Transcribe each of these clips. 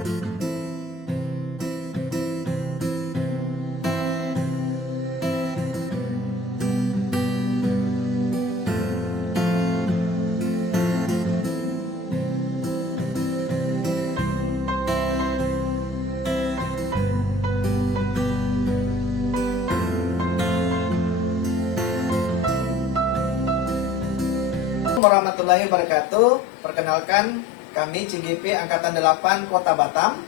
Warahmatullahi wabarakatuh. Perkenalkan, kami CGP Angkatan 8 Kota Batam.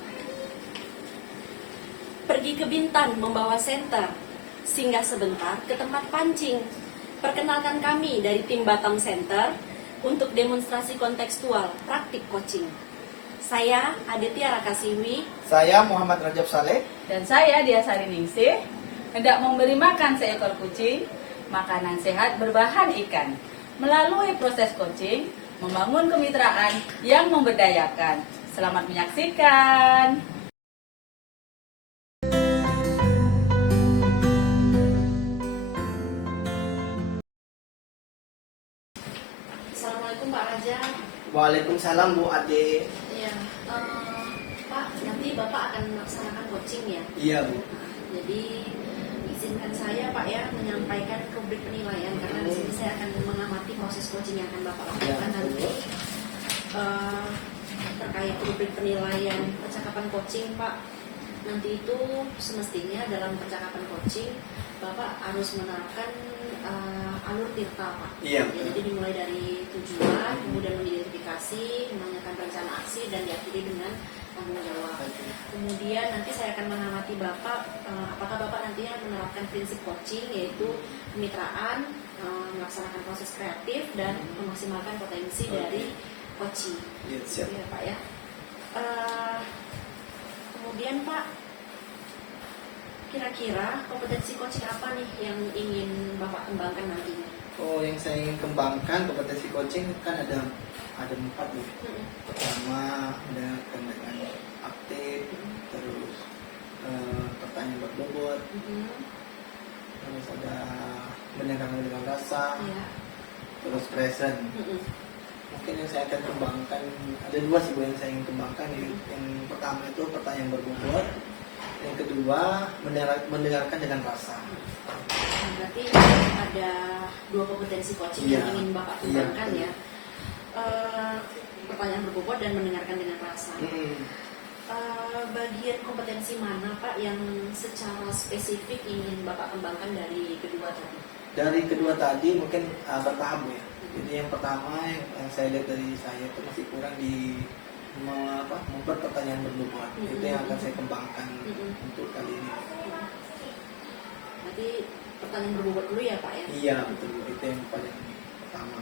Pergi ke Bintan membawa senter, singgah sebentar ke tempat pancing. Perkenalkan kami dari tim Batam Center untuk demonstrasi kontekstual praktik coaching. Saya Aditya Rakasiwi. Saya Muhammad Rajab Saleh. Dan saya Diasari Ningsih, hendak memberi makan seekor kucing, makanan sehat berbahan ikan. Melalui proses coaching, membangun kemitraan yang memberdayakan. Selamat menyaksikan. Assalamualaikum Pak Raja. Waalaikumsalam Bu Ade. Ya, Pak, nanti Bapak akan melaksanakan coaching ya? Iya Bu. Jadi izinkan saya Pak ya menyampaikan rubrik penilaian karena di sini saya akan mengamati proses coaching yang akan Bapak lakukan nanti. Terkait rubrik penilaian percakapan coaching Pak, nanti itu semestinya dalam percakapan coaching Bapak harus menerapkan alur tirta Pak. Iya. Ya, jadi dimulai dari tujuan, kemudian mengidentifikasi, menanyakan rencana aksi, dan diakhiri dengan tanggung jawab. Kemudian nanti saya akan mengamati Bapak, apakah Bapak nantinya menerapkan prinsip coaching, yaitu kemitraan, melaksanakan proses kreatif, dan memaksimalkan potensi dari coaching. Iya, siap. Ya Pak ya. Kemudian Pak, kira-kira kompetensi coaching apa nih yang ingin Bapak kembangkan nantinya? Oh, yang saya ingin kembangkan kompetensi coaching kan ada 4 Bu. Pertama ada dengan aktif, terus pertanyaan berbobot, terus ada mendengarkan dengan rasa, Ya. terus present. Mungkin yang saya akan kembangkan ada 2 sih Bu yang saya ingin kembangkan. Yang pertama itu pertanyaan berbobot, yang kedua mendengarkan dengan rasa. Berarti ada 2 kompetensi coaching yang ingin Bapak kembangkan ya. Pertanyaan berbobot dan mendengarkan dengan rasa. Bagian kompetensi mana Pak yang secara spesifik ingin Bapak kembangkan dari kedua tadi? Dari kedua tadi mungkin bertahap ya. Jadi yang pertama yang saya lihat dari saya itu masih kurang di membuat pertanyaan berbobot. Itu yang akan saya kembangkan untuk kali ini. Berarti pertanyaan berbobot dulu ya Pak ya? Iya betul, itu yang paling pertama.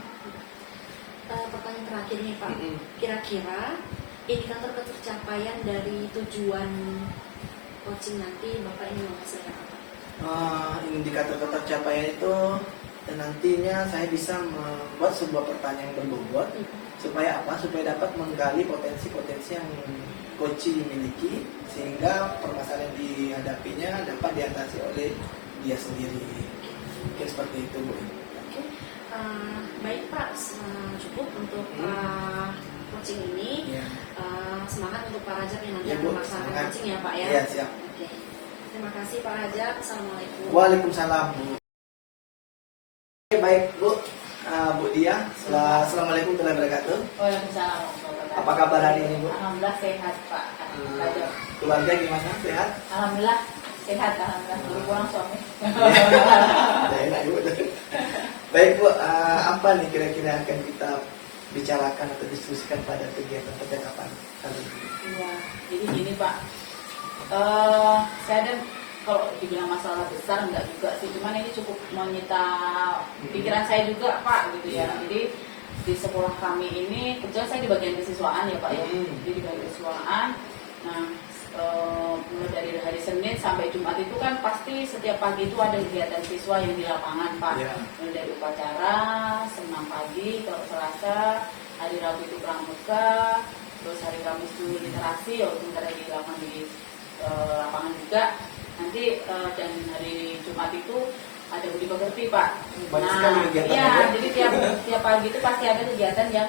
Pertanyaan terakhir nih Pak, kira-kira indikator ketercapaian dari tujuan coaching nanti Bapak ingin menghasilkan apa? Indikator ketercapaian itu nantinya saya bisa membuat sebuah pertanyaan berbobot supaya apa? Supaya dapat menggali potensi-potensi yang coaching dimiliki sehingga permasalahan yang dihadapinya dapat diatasi oleh dia sendiri. Mungkin seperti itu Bu. Baik Pak, cukup untuk coaching ini. Ya. Semangat untuk Pak Rajab yang nanti Ya, akan Bu. melaksanakan Semangat. coaching ya Pak ya. Iya siap. Oke. Terima kasih Pak Rajab. Assalamualaikum. Waalaikumsalam Bu. Baik Bu, Bu Dia. Assalamualaikum warahmatullahi wabarakatuh. Waalaikumsalam. Apa kabar hari ini Bu? Alhamdulillah sehat Pak. Keluarga gimana? Sehat? Alhamdulillah sehat. Alhamdulillah. Baru pulang suami. Enak Bu. Baik Bu, apa nih kira-kira akan kita bicarakan atau diskusikan pada kegiatan percakapan kali ini? Iya, jadi gini Pak, saya ada kalau dibilang masalah besar enggak juga sih, cuman ini cukup menyita pikiran saya juga Pak gitu ya. Jadi di sekolah kami ini kebetulan saya di bagian kesiswaan ya Pak ya, jadi di bagian kesiswaan. Nah mulai dari hari Senin sampai Jumat itu kan pasti setiap pagi itu ada kegiatan siswa yang di lapangan Pak. Mulai dari upacara, senam pagi, kalau Selasa, hari Rabu itu pramuka, terus hari Kamis itu literasi, ya sebentar lagi dilakukan di lapangan juga. Nanti dan hari Jumat itu ada budi pekerti Pak. Banyak sekali kegiatan iya, ya? jadi tiap pagi itu pasti ada kegiatan yang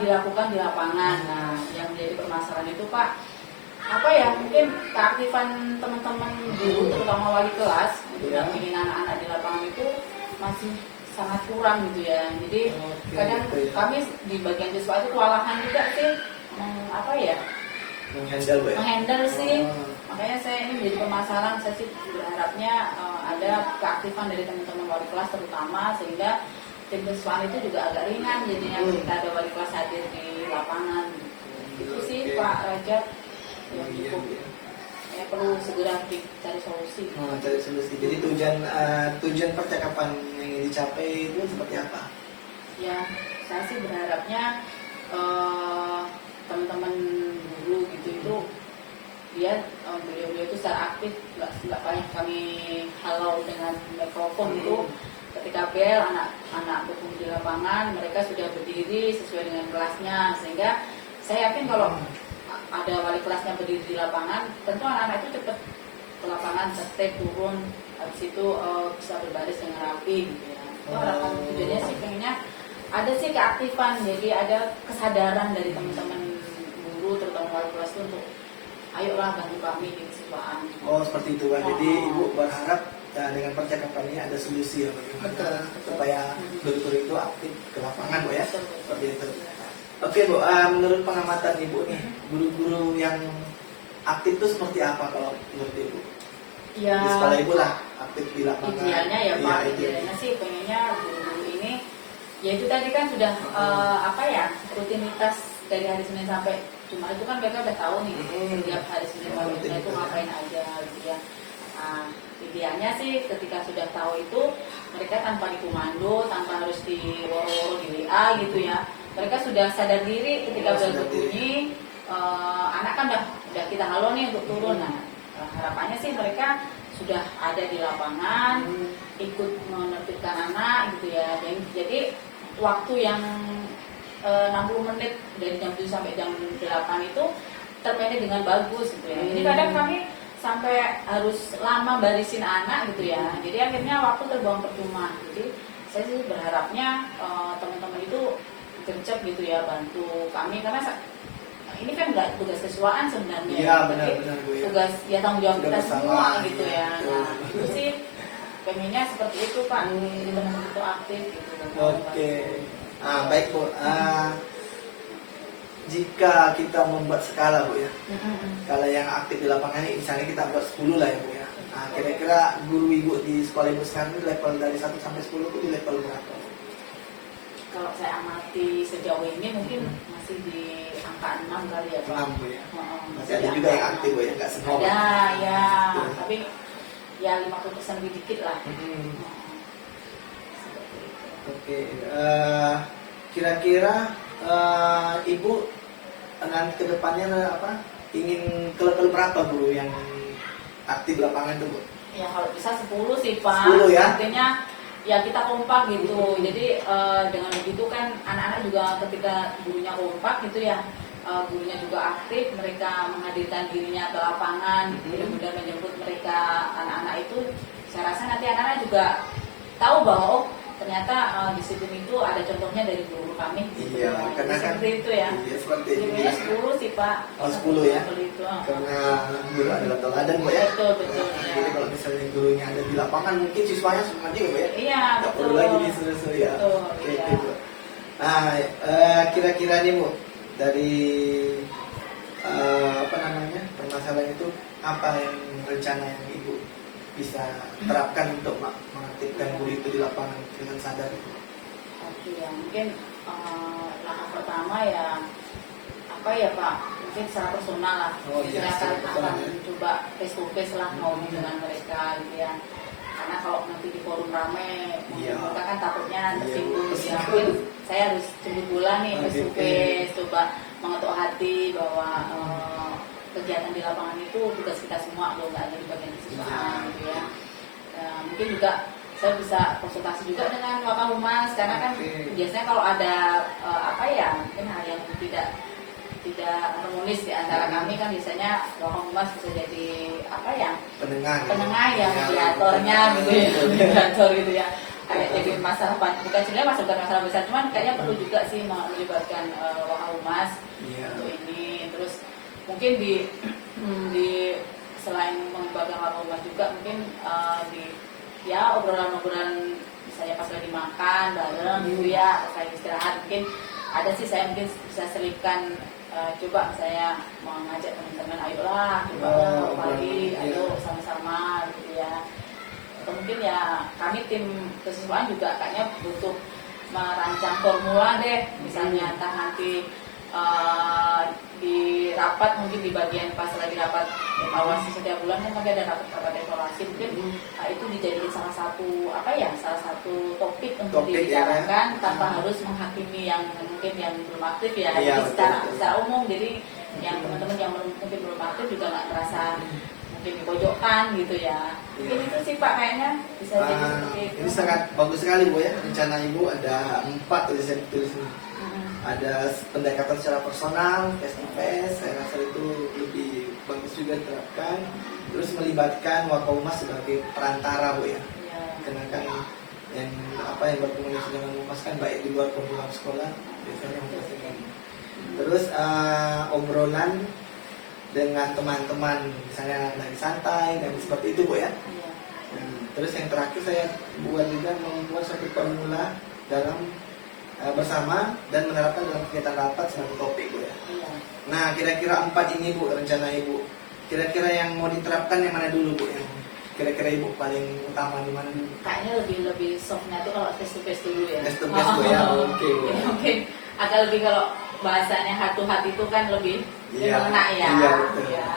dilakukan di lapangan. Nah, yang menjadi permasalahan itu Pak, apa ya, mungkin keaktifan teman-teman guru terutama wali kelas untuk dampingin anak-anak di lapangan itu masih sangat kurang gitu ya. Jadi kadang gitu ya. kami di bagian siswa itu kewalahan juga sih apa ya, menghandle Bu ya. menghandle sih. Makanya saya ini menjadi permasalahan. Saya sih berharapnya ada keaktifan dari teman-teman wali kelas terutama, sehingga tim siswa itu juga agak ringan jadinya ketika ada wali kelas hadir di lapangan gitu. Itu sih Pak Rajab yang cukup ya, perlu segera dicari solusi. Cari solusi. Jadi tujuan percakapan yang ingin dicapai itu seperti apa? Ya, saya sih berharapnya teman-teman guru gitu itu dia beliau-beliau itu secara aktif, nggak banyak kami halau dengan mikrofon itu. Ketika bel anak-anak berkumpul di lapangan, mereka sudah berdiri sesuai dengan kelasnya, sehingga saya yakin kalau ada wali kelasnya berdiri di lapangan, tentu anak-anak itu cepat ke lapangan, tertib, turun, habis itu bisa berbaris dengan rapi gitu ya. Itu harapan tujuannya sih, pengennya ada sih keaktifan, jadi ada kesadaran dari teman-teman guru terutama wali kelas itu untuk ayolah bantu kami di kesiswaan. Oh seperti itu Pak. Jadi Ibu berharap dengan percakapan ini ada solusi ya bagaimana supaya guru-guru itu aktif ke lapangan Bu ya. Seperti itu. Oke Bu, menurut pengamatan Ibu nih, guru-guru yang aktif itu seperti apa kalau menurut Ibu? Ya, di sekolah Ibu lah aktif di lapangan. Idealnya ya Pak, Iya, idealnya sih pengennya guru-guru ini, ya itu tadi kan sudah apa ya, rutinitas dari hari Senin sampai Jumat itu kan mereka udah tahu nih setiap hari Senin sampai Jumat itu ngapain aja gitu ya. Idealnya sih ketika sudah tahu itu mereka tanpa dikomando, tanpa harus woro-woro di WA gitu ya. Mereka sudah sadar diri ketika bel berbunyi, anak kan udah kita halo nih untuk turun. Nah, harapannya sih mereka sudah ada di lapangan, ikut menertibkan anak gitu ya. Jadi waktu yang 60 menit dari jam 7 sampai jam 8 itu termanage dengan bagus gitu ya. Jadi kadang kami sampai harus lama barisin anak gitu ya. Jadi akhirnya waktu terbuang percuma. Jadi saya sih berharapnya teman-teman itu gercep gitu ya, bantu kami, karena ini kan nggak tugas kesuaan sebenarnya. Iya benar-benar Bu ya. Tugas ya tanggung jawab kita semua gitu ya. ya. Nah itu sih pengennya seperti itu Pak. Jadi teman-teman itu aktif gitu. Oke. Baik Bu. Jika kita membuat skala Bu ya, skala yang aktif di lapangan ini misalnya kita buat 10 lah ya Bu ya. Kira-kira guru Ibu di sekolah Ibu sekarang ini level dari 1 sampai 10 itu di level berapa? Kalau saya amati sejauh ini mungkin masih di angka 6 kali ya Pak. 6 Bu ya. Masih Di ada juga angka yang aktif Bu ya, nggak semua. Ada ya, Betul. tapi ya 50% lebih dikit lah. Oke. Kira-kira Ibu nanti kedepannya apa? Ingin ke level berapa guru yang aktif di lapangan itu Bu? Ya kalau bisa 10 sih Pak. 10 ya? Artinya ya kita kompak gitu. Jadi dengan begitu kan anak-anak juga ketika gurunya kompak gitu ya, gurunya juga aktif, mereka menghadirkan dirinya ke lapangan, kemudian menjemput mereka anak-anak itu. Saya rasa nanti anak-anak juga tahu bahwa oh ternyata disiplin itu ada contohnya dari guru kami. Iya, karena kan seperti itu ya. Iya, seperti itu. Jumlahnya 10 sih Pak. Oh, 10 ya? Itu. Karena guru adalah teladan Bu ya. Betul, betul, ya. Jadi kalau misalnya gurunya ada di lapangan mungkin siswanya semangat juga Bu ya. Iya, Nggak betul. perlu lagi disuruh-suruh ya. Betul, Oke, iya. gitu. Kira-kira nih Bu, dari apa namanya permasalahan itu apa yang rencana yang Ibu bisa terapkan untuk mengaktifkan guru itu di lapangan dengan sadar? Oke ya, mungkin langkah pertama ya apa ya Pak, mungkin secara personal lah. Oh, Jadi iya, saya secara personal, akan ya. coba face to face lah ngomong dengan mereka gitu ya. Karena kalau nanti di forum ramai, Iya. mereka kan takutnya Iya, tersinggung. tersinggung. Ya, mungkin saya harus jemput bola nih face to Oke. face, coba mengetuk hati bahwa kegiatan di lapangan itu tugas kita semua, loh nggak ada di bagian kesiswaan gitu ya. Mungkin juga saya bisa konsultasi juga dengan Wakahumas, karena kan biasanya kalau ada apa ya mungkin hal yang tidak harmonis di antara kami kan biasanya Wakahumas bisa jadi apa ya Pendengar ya Ya, mediatornya gitu ya, betul. mediator gitu ya. kayak jadi masalah bukan sebenarnya bukan masalah besar, cuman kayaknya perlu juga sih melibatkan Wakahumas Iya. untuk ini. Terus mungkin di selain melibatkan Wakahumas juga mungkin di ya obrolan-obrolan misalnya pas lagi makan bareng gitu ya, pas lagi istirahat mungkin ada sih saya mungkin bisa selipkan coba saya mengajak teman-teman, ayolah coba pagi, ayo sama-sama gitu ya. Atau mungkin ya kami tim kesiswaan juga kayaknya butuh merancang formula deh, misalnya entah nanti di rapat mungkin di bagian pas lagi rapat evaluasi setiap bulan kan ada rapat evaluasi, mungkin itu dijadikan salah satu topik untuk dibicarakan tanpa harus menghakimi yang mungkin yang belum aktif ya. Iya, Jadi secara umum, jadi yang teman-teman yang mungkin belum aktif juga nggak merasa mungkin dipojokkan gitu ya. Mungkin itu sih Pak kayaknya bisa jadi seperti itu. Ini sangat bagus sekali Bu ya, rencana Ibu ada 4 tulis ini. Ada pendekatan secara personal, face to face, saya rasa itu lebih bagus juga diterapkan. Terus melibatkan Wakahumas sebagai perantara Bu ya. Karena kan yang berkomunikasi dengan Humas kan baik di luar program sekolah biasanya memperhatikan. Terus obrolan dengan teman-teman misalnya lagi santai dan seperti itu Bu ya. Terus yang terakhir saya buat juga membuat satu formula dalam bersama dan menerapkan dalam kegiatan rapat sebagai topik Bu ya. Nah kira-kira 4 ini Bu rencana Ibu. Kira-kira yang mau diterapkan yang mana dulu Bu? Yang kira-kira Ibu paling utama di mana dulu? Kayaknya lebih softnya tuh kalau face to face dulu ya. Face to face Bu ya. Oke Bu. Mungkin agak lebih kalau bahasanya heart to heart itu kan lebih mengena ya. Iya, betul. Ya.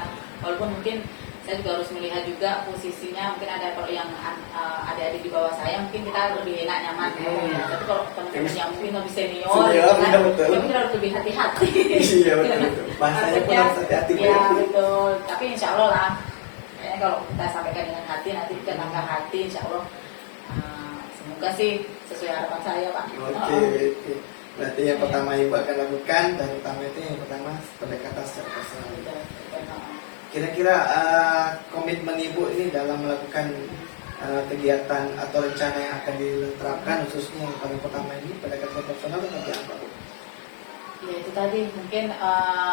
Walaupun mungkin saya juga harus melihat juga posisinya, mungkin ada kalau yang adik-adik di bawah saya mungkin kita lebih enak nyaman ya. Tapi kalau teman-teman yang mungkin lebih senior gitu kan, iya, betul. ya mungkin harus lebih hati-hati. Iya betul. Bahasanya pun harus hati-hati Bu ya. ya. Betul. Tapi insya Allah lah. Kayaknya kalau kita sampaikan dengan hati, nanti kita langkah hati, insya Allah semoga sih sesuai harapan saya Pak. Oke. Berarti yang pertama Ibu akan lakukan dan utama itu yang pertama pendekatan secara personal. Kira-kira komitmen Ibu ini dalam melakukan kegiatan atau rencana yang akan diterapkan khususnya yang paling pertama ini pendekatan personal seperti apa Bu? Ya itu tadi mungkin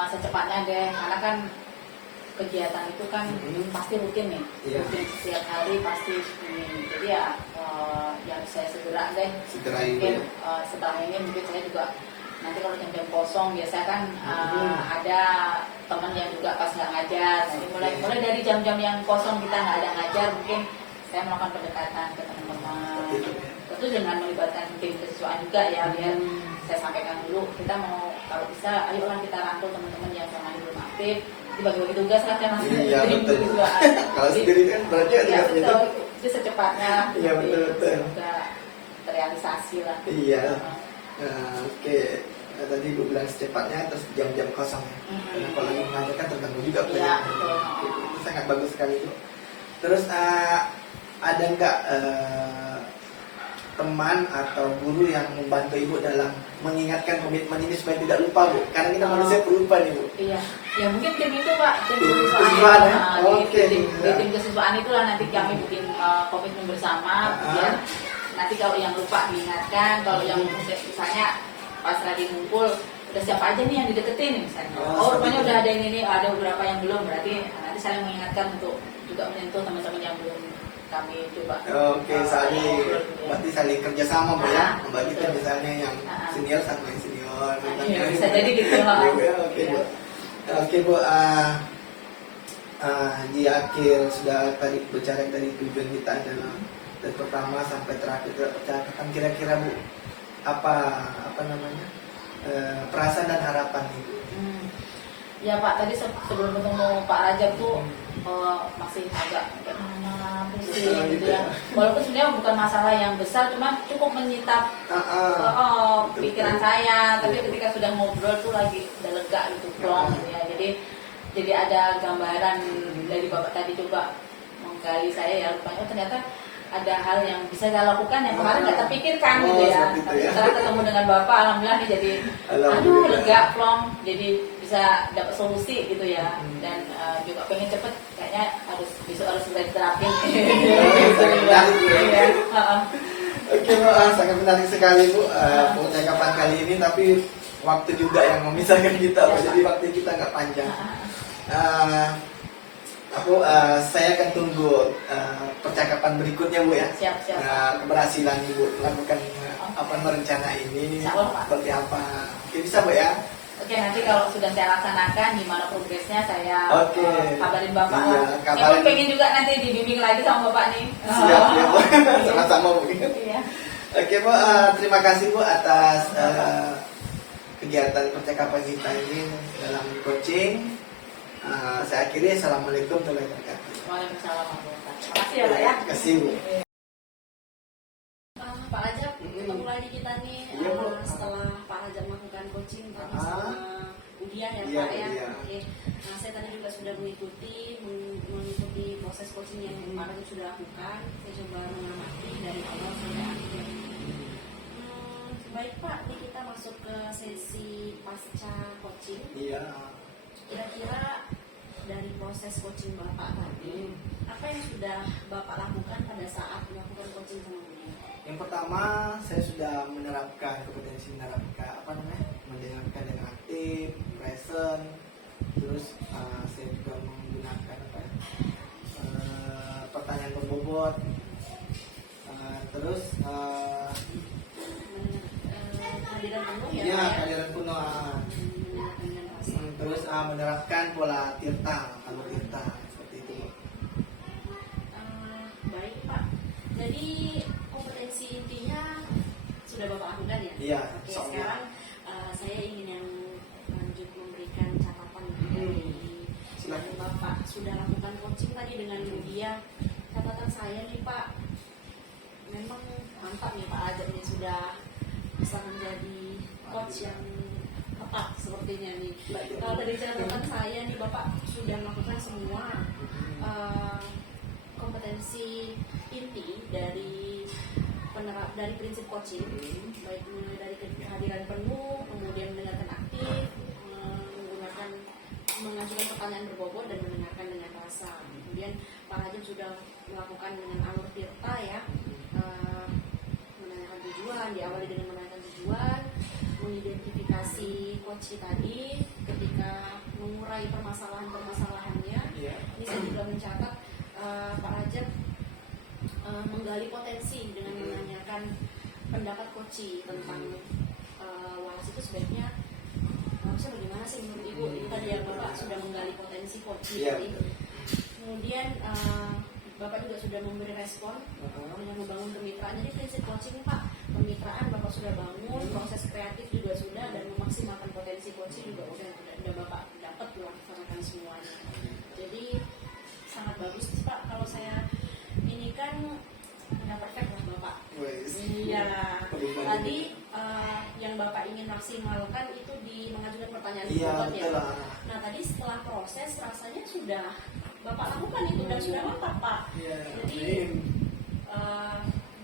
secepatnya deh, karena kan kegiatan itu kan pasti rutin nih, rutin setiap hari pasti ini. Jadi ya yang saya segera deh. Mungkin setelah ini mungkin saya juga nanti kalau jam-jam kosong biasanya kan ada teman yang juga pas nggak ngajar. Jadi mulai dari jam-jam yang kosong kita nggak ada ngajar, mungkin saya melakukan pendekatan ke teman-teman. Tentu dengan melibatkan tim kesiswaan juga ya, biar saya sampaikan dulu kita mau kalau bisa ayolah kita rangkul teman-teman yang selama ini belum aktif, dibagi-bagi tugas lah kan Mas. Iya betul. Kalau sendiri kan berarti ya betul, itu secepatnya. Iya betul. Semoga terrealisasi lah. Iya. Oke. Nah, tadi Ibu bilang secepatnya terus jam-jam kosong ya. Karena kalau lagi mengajar kan terganggu juga. Iya betul. Itu sangat bagus sekali Bu. Terus ada nggak teman atau guru yang membantu Ibu dalam mengingatkan komitmen ini supaya tidak lupa Bu? Karena kita manusia pelupa nih Bu. Iya, ya mungkin tim itu Pak, tim kesiswaan ya? Di tim kesiswaan itulah nanti kami bikin komitmen bersama, biar nanti kalau yang lupa diingatkan, kalau yang misalnya pas lagi ngumpul udah siapa aja nih yang dideketin misalnya. Rupanya udah ada ini ada beberapa yang belum, berarti nanti saya mengingatkan untuk juga menyentuh teman-teman yang belum kami coba. Oke, berarti saling kerjasama Bu ya, membagikan misalnya yang senior sama yang senior. Iya, bisa jadi gitu. Oke Bu. Oke Bu, di akhir sudah tadi bicara dari tujuan kita adalah dari pertama sampai terakhir catatan kira-kira Bu apa namanya perasaan dan harapan Ibu. Ya Pak, tadi sebelum ketemu Pak Rajab tuh masih agak pusing gitu ya. Walaupun sebenarnya bukan masalah yang besar, cuma cukup menyita pikiran saya. Tapi ketika sudah ngobrol tuh lagi udah lega gitu, plong ya. Jadi ada gambaran dari Bapak tadi coba menggali saya ya, rupanya ternyata ada hal yang bisa saya lakukan yang kemarin nggak terpikirkan gitu ya. Tapi setelah ketemu dengan Bapak, alhamdulillah nih jadi lega, plong, jadi bisa dapat solusi gitu ya. Dan juga pengen cepet, kayaknya harus segera diterapin. Oke Bu, sangat menarik sekali Bu percakapan kali ini, tapi waktu juga yang memisahkan kita Bu, jadi waktu kita nggak panjang. Saya akan tunggu percakapan berikutnya Bu ya. Siap. Keberhasilan Ibu melakukan merencana ini seperti apa. Oke, bisa Bu ya. Oke, nanti kalau sudah saya laksanakan gimana progresnya saya kabarin Bapak Iya, lah. kabarin. Aku pengen juga nanti dibimbing lagi sama Bapak nih. Siap ya Bu. Sama-sama Bu. Iya. Oke Bu, terima kasih Bu atas kegiatan percakapan kita ini dalam coaching. Saya akhiri, assalamualaikum warahmatullahi wabarakatuh. Waalaikumsalam warahmatullahi wabarakatuh. Makasih ya Pak ya. Terima kasih Bu. Pak Rajab, ketemu lagi kita nih Iya, Bu. setelah Pak Rajab melakukan coaching tadi sama Udian ya Iya, Pak ya. iya. Oke. Nah, saya tadi juga sudah mengikuti proses coaching yang Pak Rajab sudah lakukan. Saya coba mengamati dari awal sampai akhir. Baik Pak, ini kita masuk ke sesi pasca coaching. Iya. Kira-kira dari proses coaching Bapak tadi, apa yang sudah Bapak lakukan pada saat melakukan coaching sama Udian? Yang pertama, saya sudah menerapkan kompetensi mendengarkan dengan aktif, present. Terus saya juga menggunakan pertanyaan berbobot. Terus Kehadiran penuh ya? ya Pak, ya? kehadiran kuno. Dengan rasa. Terus menerapkan pola tirta, alur tirta seperti itu. Baik Pak, jadi kompetensi intinya sudah Bapak lakukan ya? Iya, Oke, insya Allah. sekarang saya ingin yang lanjut memberikan catatan dari Silakan. Bapak sudah lakukan coaching tadi dengan Mudia. Catatan saya nih Pak, memang mantap nih Pak Rajab nih sudah bisa menjadi coach yang tepat sepertinya nih. Kalau dari catatan saya nih Bapak sudah melakukan semua kompetensi inti dari dari prinsip coaching, baik dari kehadiran penuh, kemudian mendengarkan aktif, mengajukan pertanyaan berbobot dan mendengarkan dengan rasa. Kemudian Pak Rajab sudah melakukan dengan alur tirta ya, menanyakan tujuan, diawali dengan menanyakan tujuan, mengidentifikasi coach tadi ketika mengurai permasalahannya. Ini saya juga mencatat Pak Rajab menggali potensi dengan menanyakan pendapat coach tentang walas itu sebaiknya harusnya bagaimana sih menurut Ibu. Ini tadi yang Bapak sudah menggali potensi coach tadi. Kemudian Bapak juga sudah memberi respon dengan membangun kemitraan. Jadi prinsip coaching Pak, kemitraan Bapak sudah bangun, proses kreatif juga sudah, dan memaksimalkan potensi coaching juga sudah Bapak dapat melaksanakan semuanya. Jadi sangat bagus sih Pak. Kalau saya ini kan udah perfect lah Bapak. Iya. Tadi yang Bapak ingin maksimalkan itu di mengajukan pertanyaan berbobot ya. Nah tadi setelah proses rasanya sudah Bapak lakukan itu dan sudah mantap Pak. Jadi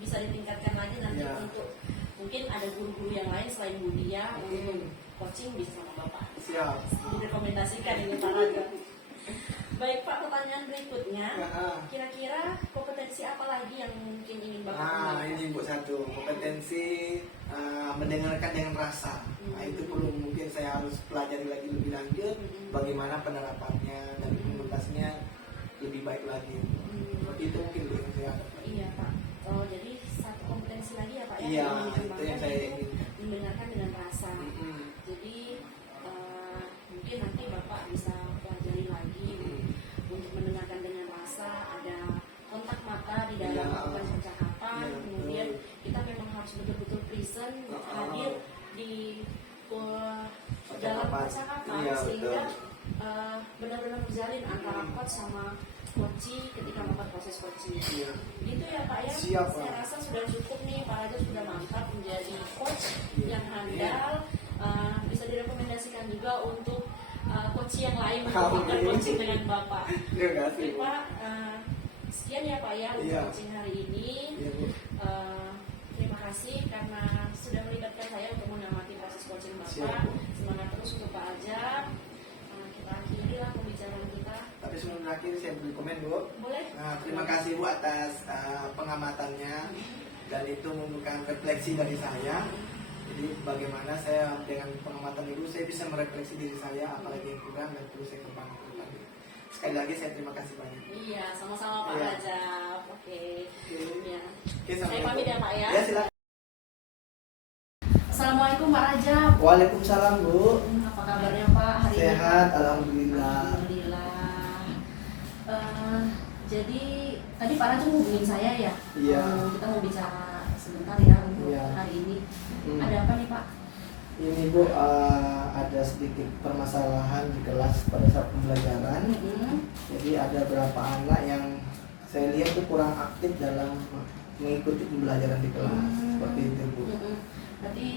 bisa ditingkatkan lagi nanti untuk mungkin ada guru-guru yang lain selain Budia untuk coaching bisa sama Bapak. Siap. Direkomendasikan ini Pak Rajab. Baik Pak, pertanyaan berikutnya, kira-kira kompetensi apa lagi yang mungkin ingin Bapak kembangkan? Ini Bu, satu kompetensi mendengarkan dengan rasa. Nah itu perlu, mungkin saya harus pelajari lagi lebih lanjut bagaimana penerapannya dan implementasinya lebih baik lagi. Seperti itu mungkin Bu yang saya. Iya Pak. Oh jadi satu kompetensi lagi ya Pak ya? Iya, yang ingin itu yang dikembangkan saya itu ingin. mendengarkan dengan rasa. Jadi mungkin nanti Bapak bisa pelajari lagi untuk mendengarkan dengan rasa, ada kontak mata di dalam melakukan percakapan, kemudian kita memang harus betul-betul present, hadir di dalam percakapan sehingga benar-benar terjalin antara coach sama coach ketika melakukan proses coaching. Gitu ya Pak ya. Siap, Pak. Saya rasa sudah cukup nih Pak Rajab sudah mantap menjadi coach yang handal. Bisa direkomendasikan juga untuk coach yang lain untuk melakukan coaching dengan Bapak. Terima kasih Baik Bu. Pak, sekian ya Pak ya untuk coaching hari ini. Iya, Bu. Terima kasih karena sudah melibatkan saya untuk mengamati proses coaching Bapak. Siap, Bu. Semangat terus untuk Pak Rajab. Kita akhiri lah pembicaraan kita. Tapi sebelum akhir saya beri komen Bu. Boleh? Terima kasih Bu atas pengamatannya. dan itu membutuhkan refleksi dari saya. Jadi bagaimana saya dengan pengamatan itu saya bisa merefleksi diri saya, apalagi yang kurang dan perlu saya kembangkan lagi. Sekali lagi saya terima kasih banyak. Iya, sama-sama Pak Iya. Rajab. Oke. Ya. Oke, Saya pamit ya Pak ya. Ya silakan. Assalamualaikum Pak Rajab. Waalaikumsalam Bu. Apa kabarnya Pak hari ini? Sehat, alhamdulillah. Alhamdulillah. Jadi tadi Pak Rajab hubungin saya ya. Iya. Kita mau bicara sebentar ya untuk Iya. hari ini. Hmm. Ada apa nih Pak? Ini Bu, ada sedikit permasalahan di kelas pada saat pembelajaran. Jadi ada beberapa anak yang saya lihat tuh kurang aktif dalam mengikuti pembelajaran di kelas. Seperti itu Bu. Berarti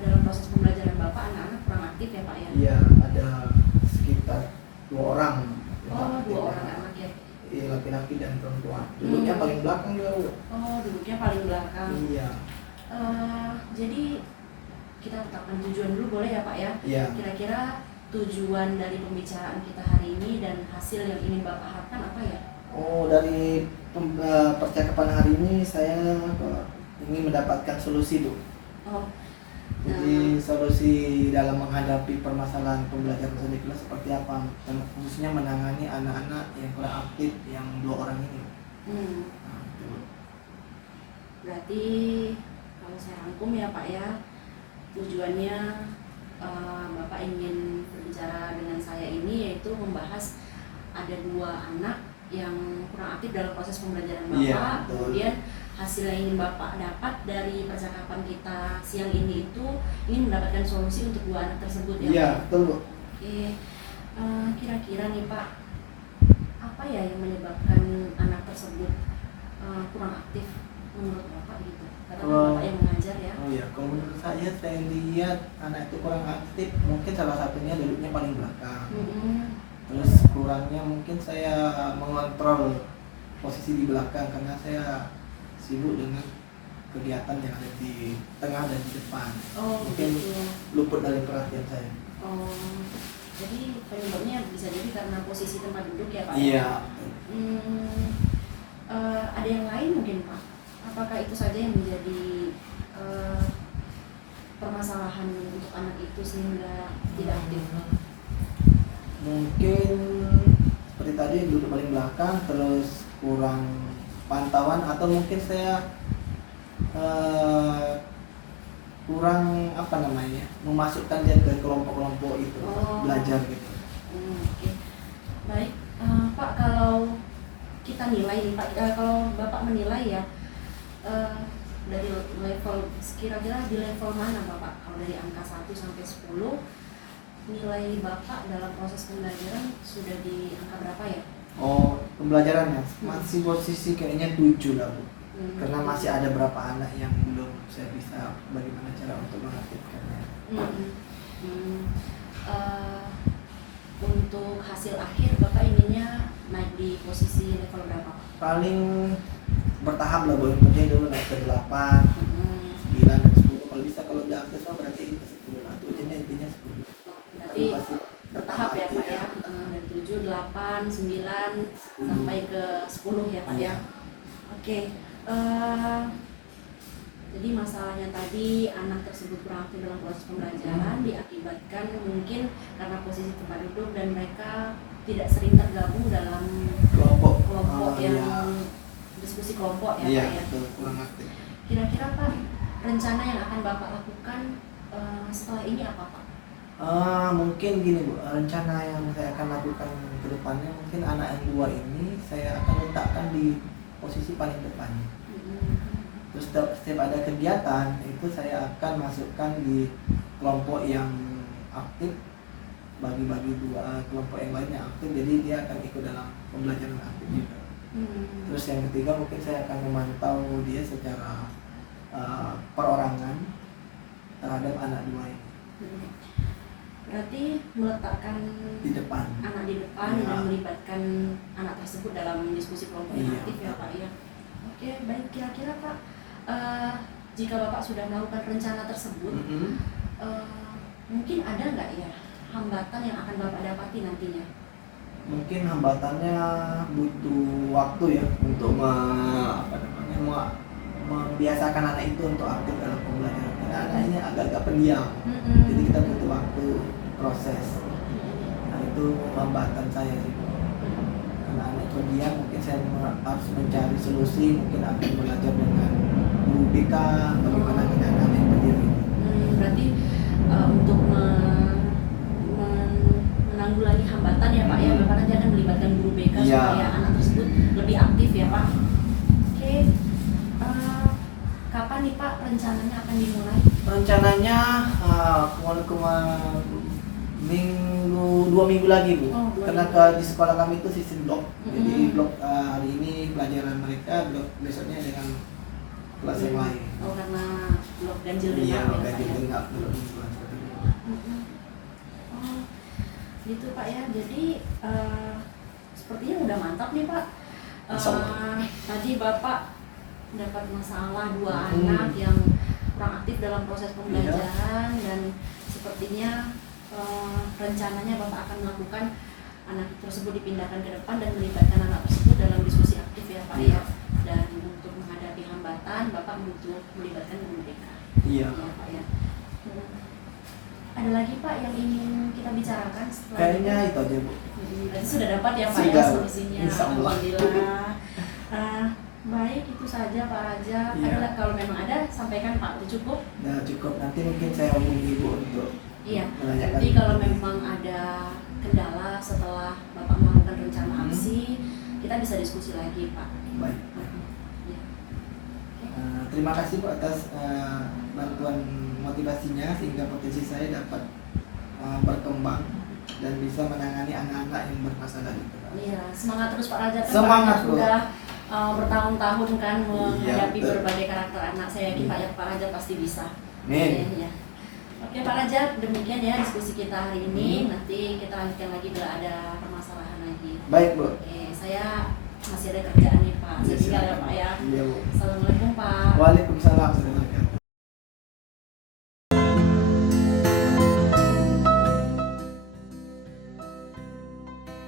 dalam proses pembelajaran Bapak anak-anak kurang aktif ya Pak ya? Iya, ada sekitar 2 orang. Oh, 2 orang anak ya? Iya, laki-laki dan perempuan. Duduknya paling belakang juga Bu. Oh, duduknya paling belakang. Iya. Jadi kita tetapkan tujuan dulu boleh ya Pak ya? Iya. Kira-kira tujuan dari pembicaraan kita hari ini dan hasil yang ingin Bapak harapkan apa ya? Oh, dari percakapan hari ini saya ingin mendapatkan solusi Bu. Oh, Jadi solusi dalam menghadapi permasalahan pembelajaran di kelas seperti apa? Dan khususnya menangani anak-anak yang kurang aktif yang 2 orang ini. Nah, itu. berarti kalau saya rangkum ya Pak ya, tujuannya Bapak ingin berbicara dengan saya ini yaitu membahas ada 2 anak yang kurang aktif dalam proses pembelajaran Bapak. Iya, betul. Kemudian hasil yang ingin Bapak dapat dari percakapan kita siang ini itu ingin mendapatkan solusi untuk 2 anak tersebut ya. Iya, Pak? betul Bu. Oke, kira-kira nih Pak, apa ya yang menyebabkan anak tersebut kurang aktif menurut Bapak gitu? Karena kan Oh. Bapak yang mengajar ya. Oh iya, kalau menurut saya lihat anak itu kurang aktif, mungkin salah satunya duduknya paling belakang. Terus kurangnya mungkin saya mengontrol posisi di belakang karena saya sibuk dengan kegiatan yang ada di tengah dan di depan. Oh, Mungkin begitu. luput dari perhatian saya. Oh, jadi penyebabnya bisa jadi karena posisi tempat duduk ya Pak? Iya. Ada yang lain mungkin Pak? Apakah itu saja yang menjadi permasalahan untuk anak itu sehingga tidak aktif? Mungkin seperti tadi duduk paling belakang, terus kurang pantauan atau mungkin saya kurang apa namanya memasukkan dia ke kelompok-kelompok itu Oh. belajar gitu. Oke. Baik, Pak, kalau kita nilai nih Pak, kalau Bapak menilai ya dari level kira-kira di level mana Bapak? Kalau dari angka 1 sampai 10 nilai Bapak dalam proses pembelajaran sudah di angka berapa ya? Oh, pembelajarannya masih posisi kayaknya 7 lah Bu. Karena masih ada berapa anak yang belum saya bisa bagaimana cara untuk mengaktifkannya. Untuk hasil akhir Bapak inginnya naik di posisi level berapa Pak? Paling bertahap lah Bu, yang penting dulu naik ke 8, 9 dan 10. Kalau bisa kalau udah aktif mah berarti ke 10 lah. Itu intinya 10. Berarti bertahap ya Pak ya, dari 7, 8, 9 sampai ke 10 ya Pak ya. Oke, jadi masalahnya tadi anak tersebut kurang aktif dalam proses pembelajaran diakibatkan mungkin karena posisi tempat duduk dan mereka tidak sering tergabung dalam Kelompok. kelompok yang Iya. diskusi kelompok ya Iya, Pak ya. betul, kurang aktif. Kira-kira Pak, rencana yang akan Bapak lakukan setelah ini apa Pak? Mungkin gini Bu, rencana yang saya akan lakukan ke depannya mungkin anak yang 2 ini saya akan letakkan di posisi paling depan. Terus setiap ada kegiatan itu saya akan masukkan di kelompok yang aktif, bagi-bagi 2 kelompok yang lainnya aktif, jadi dia akan ikut dalam pembelajaran aktif juga. Terus yang ketiga mungkin saya akan memantau dia secara perorangan terhadap anak 2 ini Berarti meletakkan di depan. anak di depan Ya. dan melibatkan anak tersebut dalam diskusi kelompok yang Iya. aktif ya Pak ya. Oke, baik, kira-kira Pak, jika Bapak sudah melakukan rencana tersebut, mungkin ada nggak ya hambatan yang akan Bapak dapati nantinya? Mungkin hambatannya butuh waktu ya untuk membiasakan anak itu untuk aktif dalam pembelajaran. Karena anak ini agak-agak pendiam, jadi kita butuh waktu proses. Nah itu hambatan saya sih. Karena anak pendiam mungkin saya harus mencari solusi, mungkin akan belajar dengan guru BK bagaimana dengan anak yang pendiam ini. Berarti untuk menanggulangi hambatan ya Pak ya, Bapak nanti akan melibatkan guru BK Iya. supaya anak tersebut lebih aktif ya Pak. Oke, kapan nih Pak rencananya akan dimulai? Rencananya dua minggu lagi Bu. Oh, 2 Karena minggu. di sekolah kami itu sistem blok. Jadi Mm-mm. blok hari ini pelajaran mereka, blok besoknya dengan kelas yang lain. Oh karena blok ganjil genap Iya, ya Pak gaji ya? genap dulu mingguan seperti itu. Mm-mm. Oh gitu Pak ya, jadi sepertinya udah mantap nih Pak. Insya Allah. Tadi Bapak dapat masalah 2 Hmm. anak yang kurang aktif dalam proses pembelajaran dan sepertinya rencananya Bapak akan melakukan anak tersebut dipindahkan ke depan dan melibatkan anak tersebut dalam diskusi aktif ya Pak Iya. ya. Dan untuk menghadapi hambatan Bapak butuh melibatkan guru BK. Iya. Ya, Pak ya. Ada lagi Pak yang ingin kita bicarakan setelah Kayaknya itu aja Bu. Berarti sudah dapat ya Pak ya Sudah, Bu. solusinya. Insya Allah. Alhamdulillah. Baik itu saja Pak Rajab. Iya. Adalah kalau memang ada sampaikan Pak, udah cukup. Nah cukup, nanti mungkin saya hubungi Ibu untuk Iya. menanyakan. Jadi kalau memang ada kendala setelah Bapak melakukan rencana aksi, kita bisa diskusi lagi Pak. Baik. Ya. Terima kasih Bu atas bantuan motivasinya sehingga potensi saya dapat berkembang dan bisa menangani anak-anak yang bermasalah itu. Iya, semangat terus Pak Rajab. Kan Semangat, Pak Rajab Bu. sudah bertahun-tahun kan menghadapi betul. berbagai karakter anak. Saya yakin Iya. Pak Rajab pasti bisa. Amin. Iya. Oke Pak Rajab, demikian ya diskusi kita hari ini. Nanti kita lanjutkan lagi bila ada permasalahan lagi. Baik Bu. Oke, saya masih ada kerjaan nih Pak. Saya Iya, tinggal ya silakan. Pak ya. Iya Bu. Assalamualaikum Pak. Waalaikumsalam.